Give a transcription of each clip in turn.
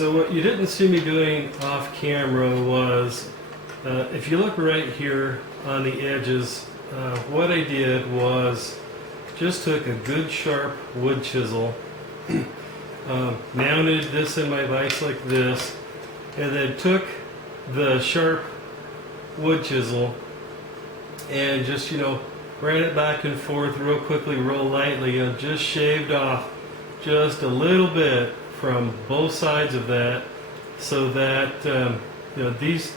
So what you didn't see me doing off camera was, if you look right here on the edges, what I did was just took a good sharp wood chisel, mounted this in my vise like this, and then took the sharp wood chisel and just, ran it back and forth real quickly, real lightly, and just shaved off just a little bit from both sides of that, so that these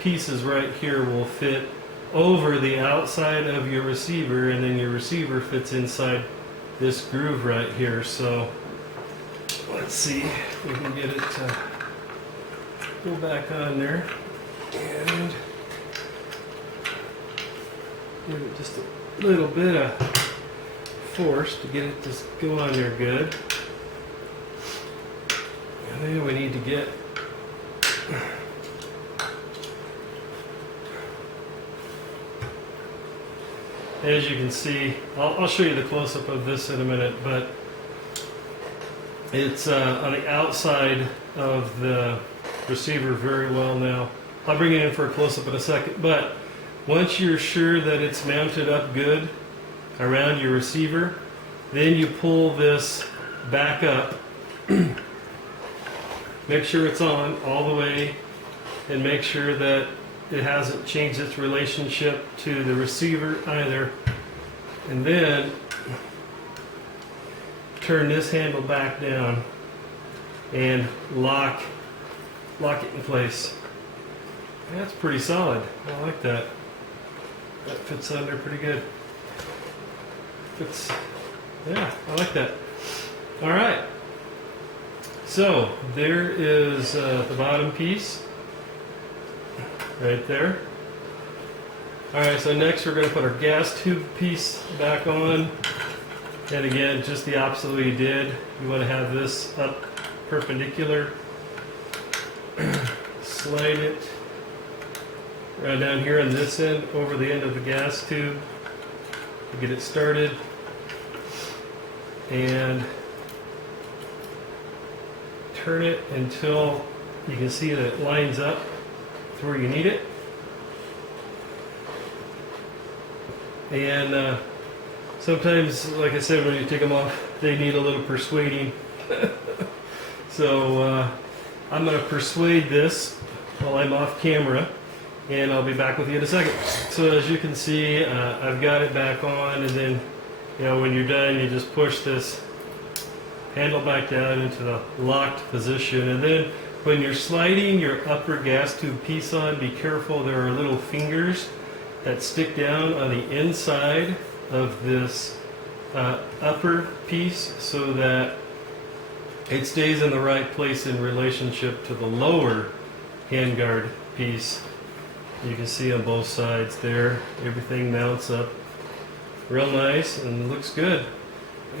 pieces right here will fit over the outside of your receiver, and then your receiver fits inside this groove right here. So let's see if we can get it to go back on there and give it just a little bit of force to get it to go on there good. And then we need to get as you can see, I'll show you the close-up of this in a minute, but it's on the outside of the receiver very well now. I'll bring it in for a close-up in a second, but once you're sure that it's mounted up good around your receiver, then you pull this back up. Make sure it's on all the way, and make sure that it hasn't changed its relationship to the receiver either. And then turn this handle back down and lock it in place. That's pretty solid. I like that. That fits under pretty good. Yeah, I like that. All right. So there is the bottom piece right there. All right, so next we're going to put our gas tube piece back on. And again, just the opposite way you did. You want to have this up perpendicular. Slide it right down here on this end over the end of the gas tube to get it started. And turn it until you can see that it lines up to where you need it. And sometimes, like I said, when you take them off, they need a little persuading. So I'm going to persuade this while I'm off camera, and I'll be back with you in a second. So as you can see, I've got it back on, and then when you're done, you just push this handle back down into the locked position. And then when you're sliding your upper gas tube piece on, be careful. There are little fingers that stick down on the inside of this upper piece, so that it stays in the right place in relationship to the lower handguard piece. You can see on both sides there, everything mounts up real nice and looks good.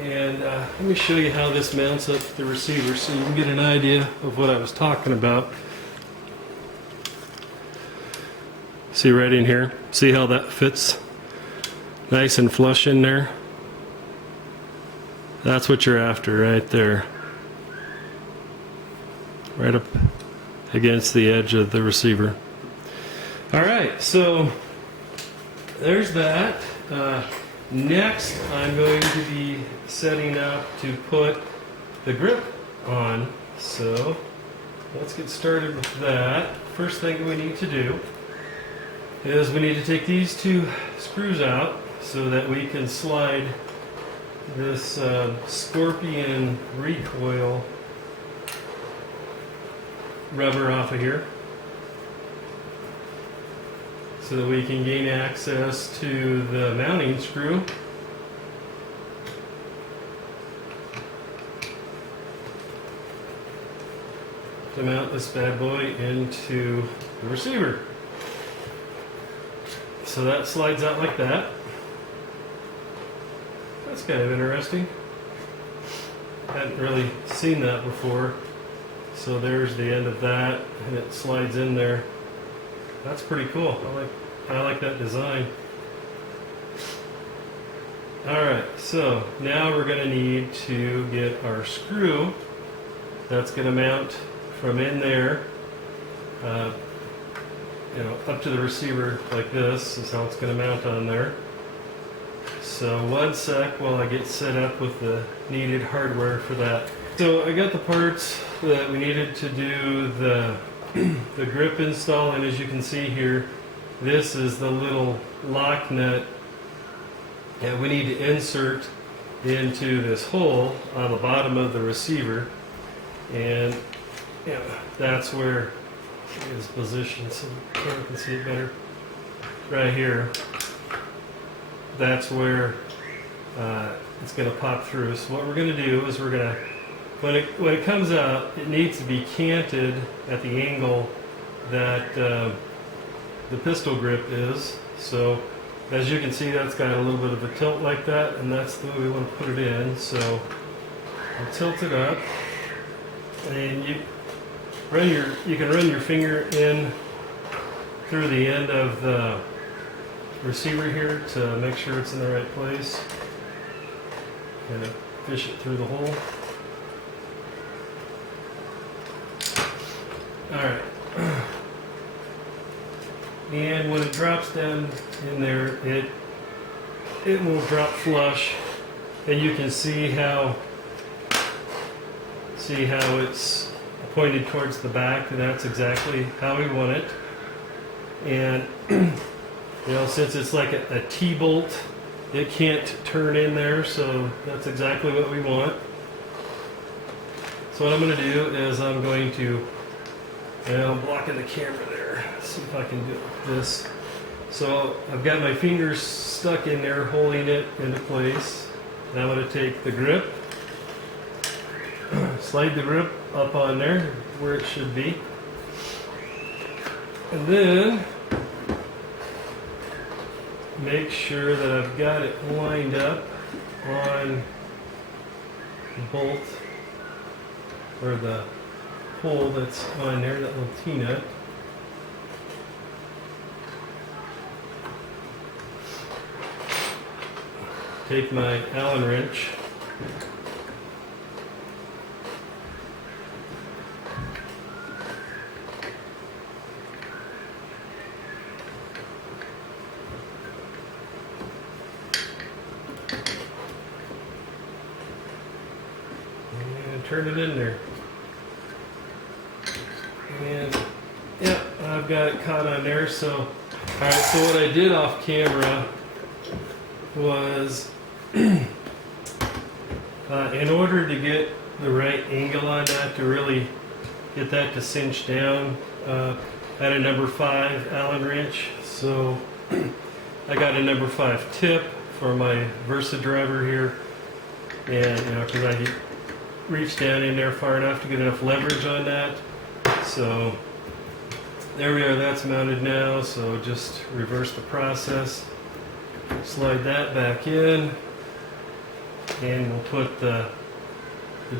And let me show you how this mounts up the receiver so you can get an idea of what I was talking about. See right in here? See how that fits nice and flush in there? That's what you're after right there. Right up against the edge of the receiver. Alright, so there's that. Next, I'm going to be setting up to put the grip on. So let's get started with that. First thing we need to do is we need to take these two screws out so that we can slide this Scorpion recoil rubber off of here, so that we can gain access to the mounting screw. To mount this bad boy into the receiver. So that slides out like that. That's kind of interesting. Hadn't really seen that before. So there's the end of that, and it slides in there. That's pretty cool. I like that design. Alright, so now we're going to need to get our screw That's going to mount from in there, up to the receiver like this is how it's going to mount on there. So one sec while I get set up with the needed hardware for that. So I got the parts that we needed to do the grip install, and as you can see here, this is the little lock nut that we need to insert into this hole on the bottom of the receiver, and that's where it is positioned so the camera can see it better. Right here, that's where it's going to pop through. So what we're going to do is we're going to, when it comes out, it needs to be canted at the angle that the pistol grip is. So as you can see, that's got a little bit of a tilt like that, and that's the way we want to put it in. So I'll tilt it up, and you can run your finger in through the end of the receiver here to make sure it's in the right place. Kind of fish it through the hole. Alright. And when it drops down in there, it will drop flush, and you can see how it's pointed towards the back, and that's exactly how we want it. And since it's like a T-bolt, it can't turn in there, so that's exactly what we want. So what I'm going to do is I'm going to, I'm blocking the camera there. Let's see if I can do this. So I've got my fingers stuck in there holding it into place. Now I'm going to take the grip, slide the grip up on there where it should be, and then make sure that I've got it lined up on the bolt or the hole that's on there, that little T-nut. Take my Allen wrench, and turn it in there. And yeah, I've got it caught on there. So, all right. So what I did off camera was, in order to get the right angle on that, to really get that to cinch down, I had a number 5 Allen wrench. So I got a number 5 tip for my Versa driver here, and because I reached down in there far enough to get enough leverage on that. So there we are, that's mounted now. So just reverse the process, slide that back in, and we'll put the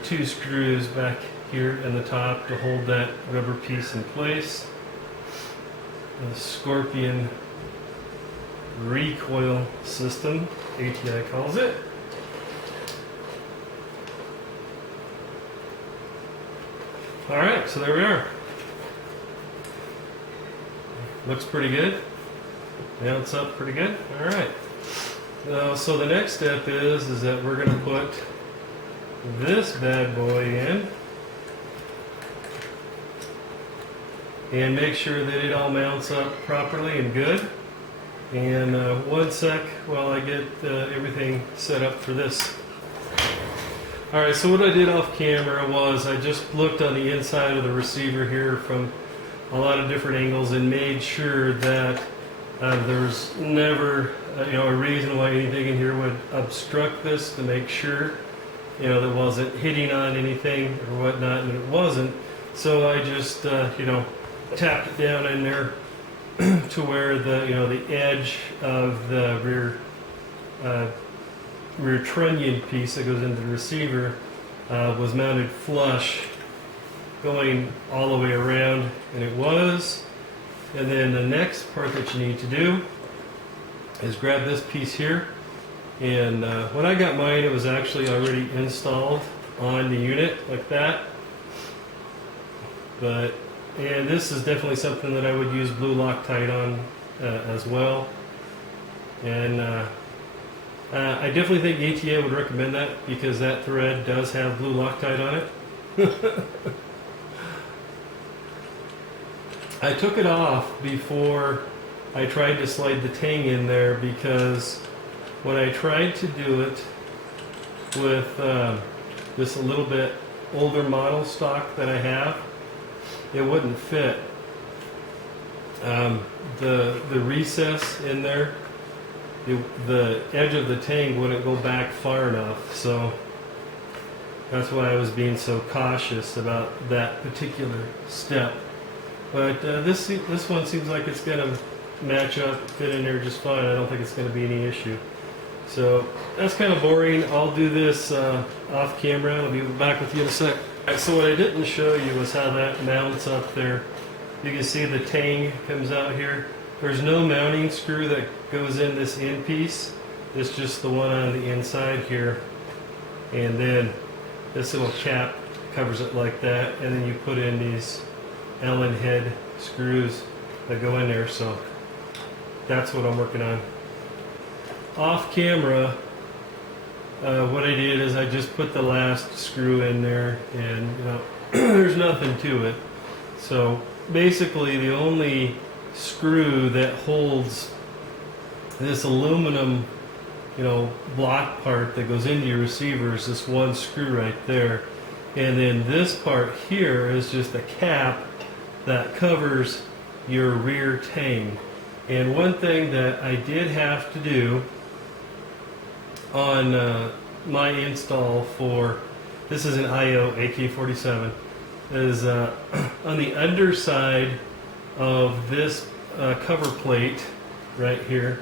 2 screws back here in the top to hold that rubber piece in place. The Scorpion recoil system, ATI calls it. Alright, so there we are. Looks pretty good. Mounts up pretty good. Alright. So the next step is that we're going to put this bad boy in and make sure that it all mounts up properly and good. And one sec while I get everything set up for this. Alright, so what I did off camera was I just looked on the inside of the receiver here from a lot of different angles and made sure that there's never a reason why anything in here would obstruct this, to make sure that it wasn't hitting on anything or whatnot, and it wasn't. So I just tapped it down in there to where the edge of the rear trunnion piece that goes into the receiver was mounted flush, going all the way around, and it was. And then the next part that you need to do is grab this piece here, and when I got mine, it was actually already installed on the unit like that. And this is definitely something that I would use blue Loctite on as well. And I definitely think ATI would recommend that, because that thread does have blue Loctite on it. I took it off before I tried to slide the tang in there, because when I tried to do it with this a little bit older model stock that I have, it wouldn't fit. The recess in there, the edge of the tang wouldn't go back far enough, so that's why I was being so cautious about that particular step. But this one seems like it's going to match up, fit in there just fine. I don't think it's going to be any issue. So that's kind of boring. I'll do this off camera. I'll be back with you in a sec. Right, so what I didn't show you was how that mounts up there. You can see the tang comes out here. There's no mounting screw that goes in this end piece. It's just the one on the inside here. And then this little cap covers it like that. And then you put in these Allen head screws that go in there. So that's what I'm working on. Off camera, what I did is I just put the last screw in there, and you know, there's nothing to it. So basically the only screw that holds this aluminum, you know, block part that goes into your receiver is this one screw right there. And then this part here is just a cap that covers your rear tang. And one thing that I did have to do on my install for, this is an IO AK-47, is on the underside of this cover plate right here.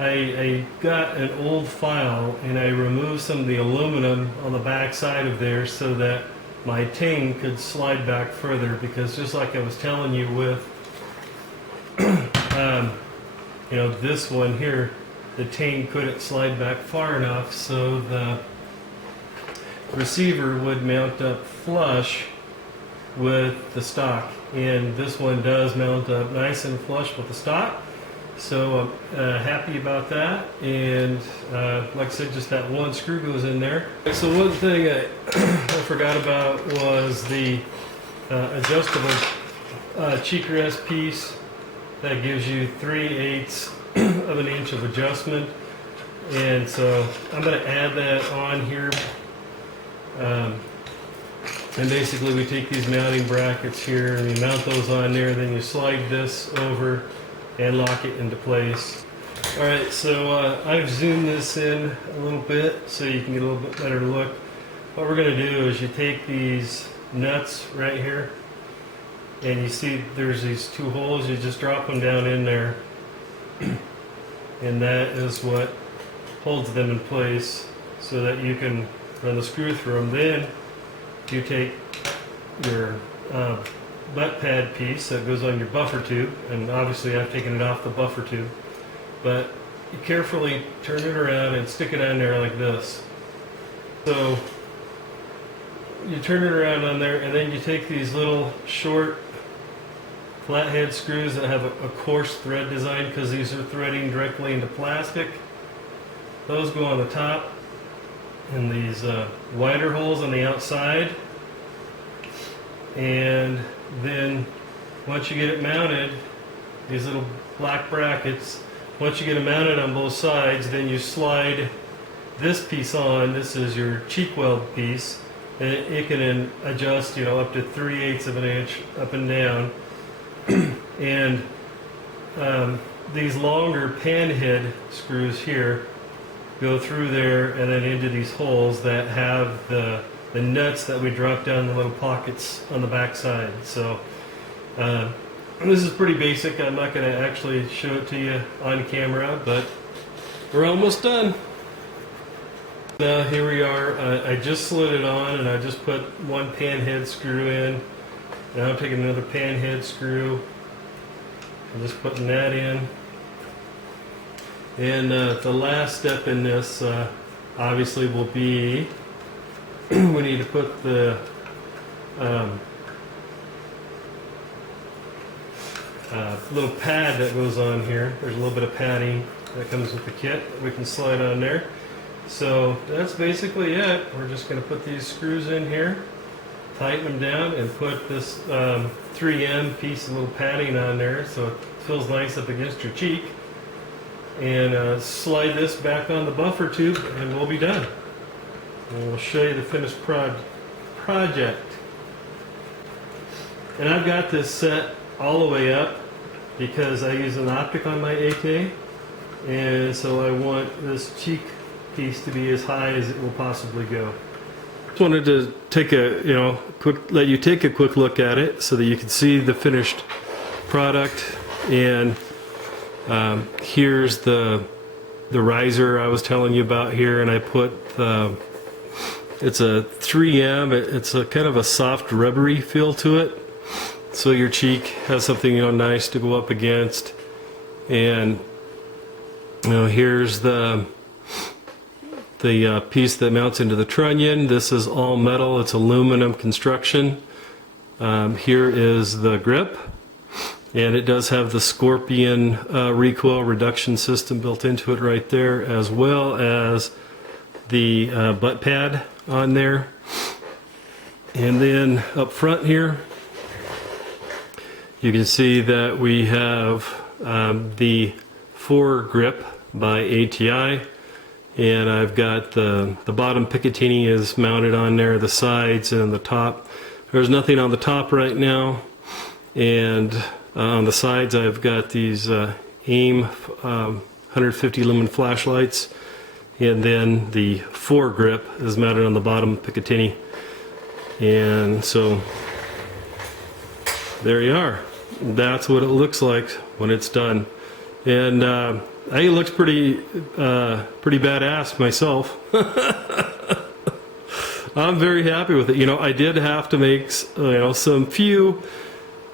I got an old file and I removed some of the aluminum on the back side of there so that my tang could slide back further, because just like I was telling you with you know, this one here, the tang couldn't slide back far enough, so the receiver would mount up flush with the stock. And this one does mount up nice and flush with the stock, so I'm happy about that. And like I said, just that one screw goes in there. So one thing I forgot about was the adjustable cheek rest piece that gives you 3/8 of an inch of adjustment. And so I'm going to add that on here. And basically we take these mounting brackets here and you mount those on there, and then you slide this over and lock it into place. Alright, so I've zoomed this in a little bit so you can get a little bit better look. What we're going to do is you take these nuts right here, and you see there's these two holes, you just drop them down in there, and that is what holds them in place so that you can run the screw through them. Then you take your butt pad piece that goes on your buffer tube, and obviously I've taken it off the buffer tube, but you carefully turn it around and stick it on there like this. So you turn it around on there, and then you take these little short flathead screws that have a coarse thread design, because these are threading directly into plastic. Those go on the top, and these wider holes on the outside. And then once you get it mounted, these little black brackets, once you get them mounted on both sides, then you slide this piece on. This is your cheek weld piece, and it can adjust, you know, up to 3/8 of an inch up and down. And these longer pan head screws here go through there and then into these holes that have the nuts that we drop down the little pockets on the back side. So this is pretty basic. I'm not going to actually show it to you on camera, but we're almost done. Now here we are. I just slid it on, and I just put one pan head screw in. Now I'm taking another pan head screw and just putting that in. And the last step in this obviously will be we need to put the little pad that goes on here. There's a little bit of padding that comes with the kit that we can slide on there. So that's basically it. We're just going to put these screws in here, tighten them down, and put this 3M piece of little padding on there so it feels nice up against your cheek. And slide this back on the buffer tube, and we'll be done. And we'll show you the finished project. And I've got this set all the way up because I use an optic on my AK, and so I want this cheek piece to be as high as it will possibly go. Just wanted to take a let you take a quick look at it so that you can see the finished product. And here's the riser I was telling you about here, and I put it's a 3M. It's a kind of a soft rubbery feel to it, so your cheek has something nice to go up against. And here's the piece that mounts into the trunnion. This is all metal. It's aluminum construction. Here is the grip, and it does have the Scorpion recoil reduction system built into it right there, as well as the butt pad on there. And then up front here, you can see that we have the fore grip by ATI, and I've got the bottom Picatinny is mounted on there, the sides and the top. There's nothing on the top right now, and on the sides I've got these AIM 150 lumen flashlights, and then the fore grip is mounted on the bottom Picatinny. And so there you are. That's what it looks like when it's done. And I think it looks pretty badass myself. I'm very happy with it. I did have to make some few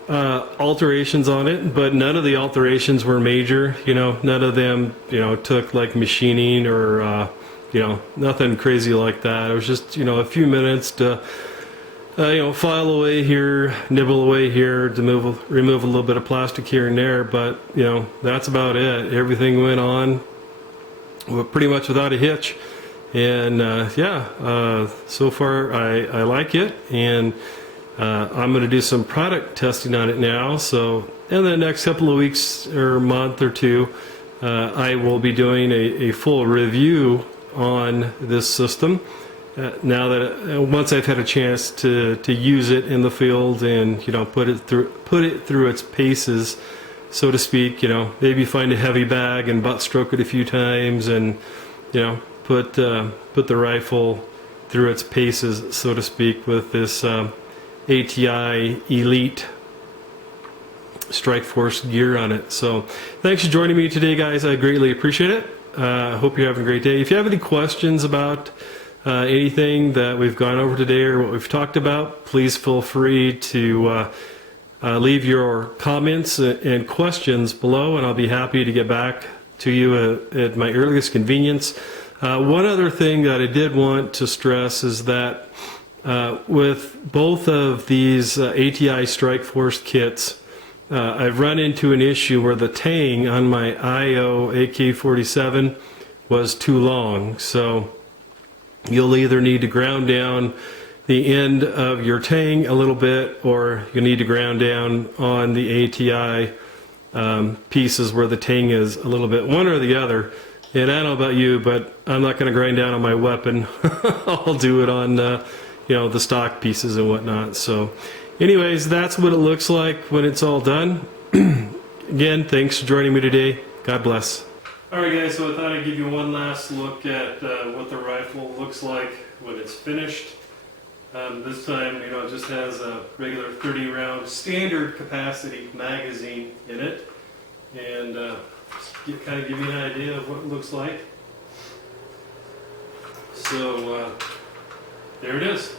alterations on it, but none of the alterations were major. None of them took like machining or nothing crazy like that. It was just a few minutes to file away here, nibble away here, to remove a little bit of plastic here and there, but that's about it. Everything went on pretty much without a hitch, and so far I like it, and I'm going to do some product testing on it now. So in the next couple of weeks or month or two, I will be doing a full review on this system. Now that once I've had a chance to use it in the field and put it through its paces, so to speak, maybe find a heavy bag and butt stroke it a few times, and put the rifle through its paces, so to speak, with this ATI Elite Strikeforce gear on it. So thanks for joining me today, guys. I greatly appreciate it. I hope you're having a great day. If you have any questions about anything that we've gone over today or what we've talked about, please feel free to leave your comments and questions below, and I'll be happy to get back to you at my earliest convenience. One other thing that I did want to stress is that with both of these ATI Strikeforce kits, I've run into an issue where the tang on my I.O. AK-47 was too long. So you'll either need to ground down the end of your tang a little bit, or you need to ground down on the ATI pieces where the tang is a little bit, one or the other. And I don't know about you, but I'm not going to grind down on my weapon. I'll do it on the stock pieces and whatnot. So anyways, that's what it looks like when it's all done. Again, thanks for joining me today. God bless. Alright guys, so I thought I'd give you one last look at what the rifle looks like when it's finished. This time, it just has a regular 30 round standard capacity magazine in it, and just kind of give you an idea of what it looks like. So there it is.